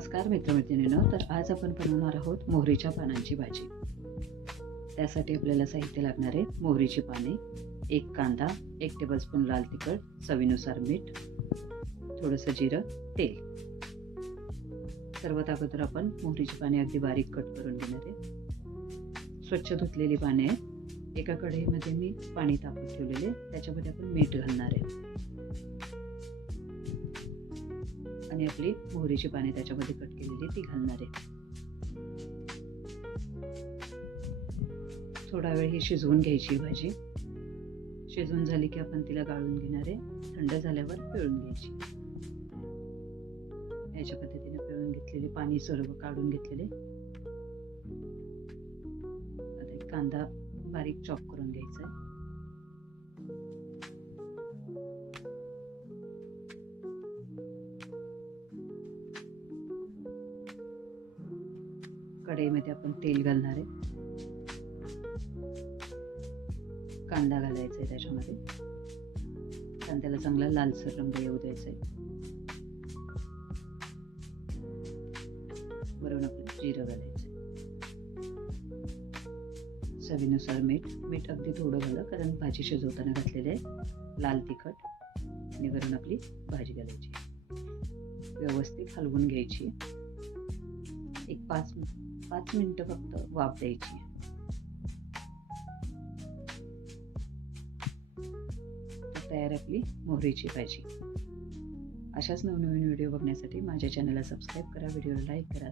नमस्कार मित्रमैत्रिणींनो, तर आज आपण बनवणार आहोत मोहरीच्या पानांची भाजी। त्यासाठी आपल्याला साहित्य लागणार आहे मोहरीची पाने, एक कांदा, 1 टेबलस्पून लाल तिखट, चवीनुसार मीठ, थोडंसं जिरं, तेल। सर्वात अगोदर आपण मोहरीची पाने अगदी बारीक कट करून घेणार आहे। स्वच्छ धुतलेली पाने आहेत। एका कढईमध्ये मी पाणी तापत ठेवलेले, त्याच्यामध्ये आपण मीठ घालणार आहे आणि आपली मोहरीची पाने त्याच्यामध्ये कट केलेली ती घालणार आहे। थोडा वेळ ही शिजवून घ्यायची भाजी। शिजवून झाली की आपण तिला गाळून घेणार आहे। थंड झाल्यावर पिळून घ्यायची। याच्या पद्धतीने पिळून घेतलेले पाणी सर्व काढून घेतलेले। आता कांदा बारीक चॉप करून घ्यायचा आहे। कढईमध्ये आपण तेल घालणार आहे। कांदा घालायचा आहे त्याच्यामध्ये। कांद्याला चांगला लालसर रंग येऊ द्यायचा आहे। वरून आपण जिरं घालायचं आहे। चवीनुसार मीठ अगदी थोडं घाला, कारण भाजी शिजवताना घातलेले आहे। लाल तिखट आणि वरून आपली भाजी घालायची। व्यवस्थित हलवून घ्यायची। एक 5 मिनिटं फक्त वाफ द्यायची। तयार आपली मोहरीची भाजी। अशाच नवनवीन व्हिडिओ बघण्यासाठी माझ्या चॅनलला सबस्क्राईब करा, व्हिडिओला लाईक करा।